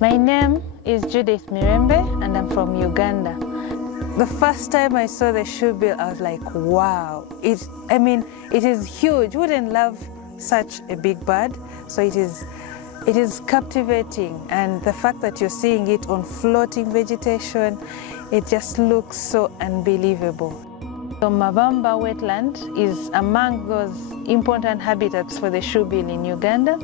My name is Judith Mirembe and I'm from Uganda. The first time I saw the shoebill, I was like, wow. It is huge. Who wouldn't love such a big bird? So it is captivating, and the fact that you're seeing it on floating vegetation, it just looks so unbelievable. So Mabamba Wetland is among those important habitats for the shoebill in Uganda.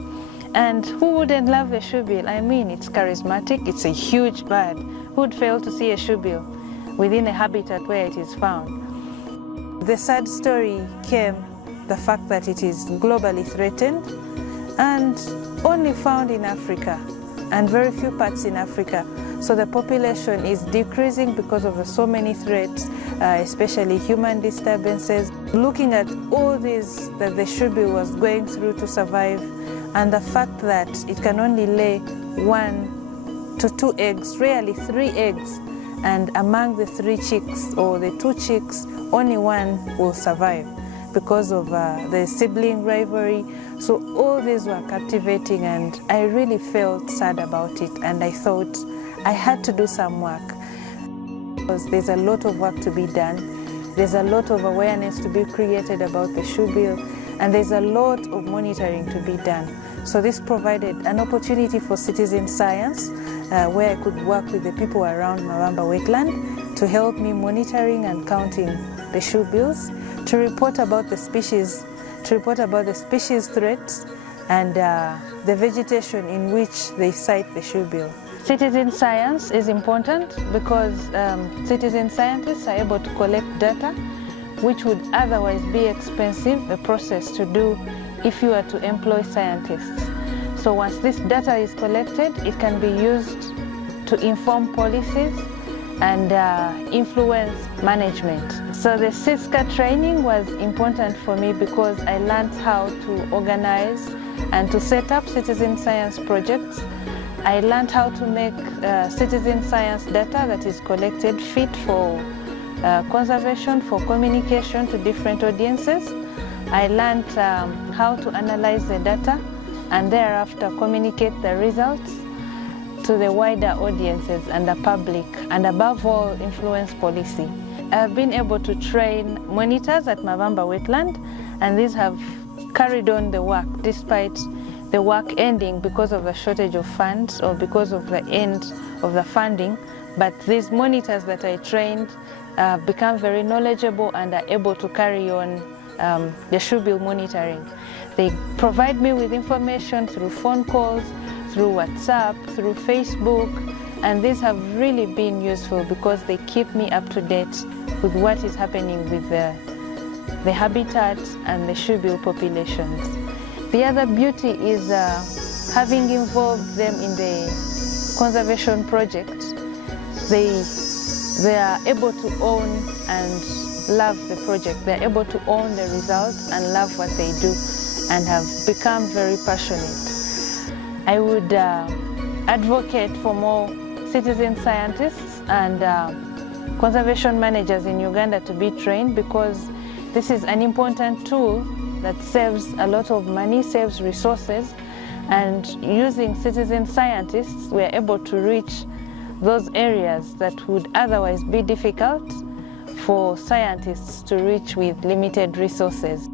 And who wouldn't love a shoebill? I mean, it's charismatic, it's a huge bird. Who would fail to see a shoebill within a habitat where it is found? The sad story came the fact that it is globally threatened and only found in Africa, and very few parts in Africa. So the population is decreasing because of so many threats, especially human disturbances. Looking at all this that the shoebill was going through to survive, and the fact that it can only lay 1 to 2 eggs, rarely 3 eggs, and among the 3 chicks or the 2 chicks, only 1 will survive because of the sibling rivalry. So all these were captivating, and I really felt sad about it, and I thought I had to do some work, because there's a lot of work to be done. There's a lot of awareness to be created about the shoebill, and there's a lot of monitoring to be done. So this provided an opportunity for citizen science, where I could work with the people around Mabamba Wetland to help me monitoring and counting the shoebills, to report about the species, threats, and the vegetation in which they cite the shoebill. Citizen science is important because citizen scientists are able to collect data which would otherwise be expensive, a process to do if you were to employ scientists. So once this data is collected, it can be used to inform policies and influence management. So the CISCA training was important for me because I learned how to organize and to set up citizen science projects. I learned how to make citizen science data that is collected fit for conservation, for communication to different audiences. I learned how to analyze the data and thereafter communicate the results to the wider audiences and the public, and above all, influence policy. I've been able to train monitors at Mabamba Wetland, and these have carried on the work despite the work ending because of the shortage of funds or because of the end of the funding. But these monitors that I trained become very knowledgeable and are able to carry on the shoebill monitoring. They provide me with information through phone calls, through WhatsApp, through Facebook, and these have really been useful because they keep me up to date with what is happening with the habitat and the shoebill populations. The other beauty is having involved them in the conservation project. They are able to own and love the project. They're able to own the results and love what they do, and have become very passionate. I would advocate for more citizen scientists and conservation managers in Uganda to be trained, because this is an important tool that saves a lot of money, saves resources, and using citizen scientists, we are able to reach those areas that would otherwise be difficult for scientists to reach with limited resources.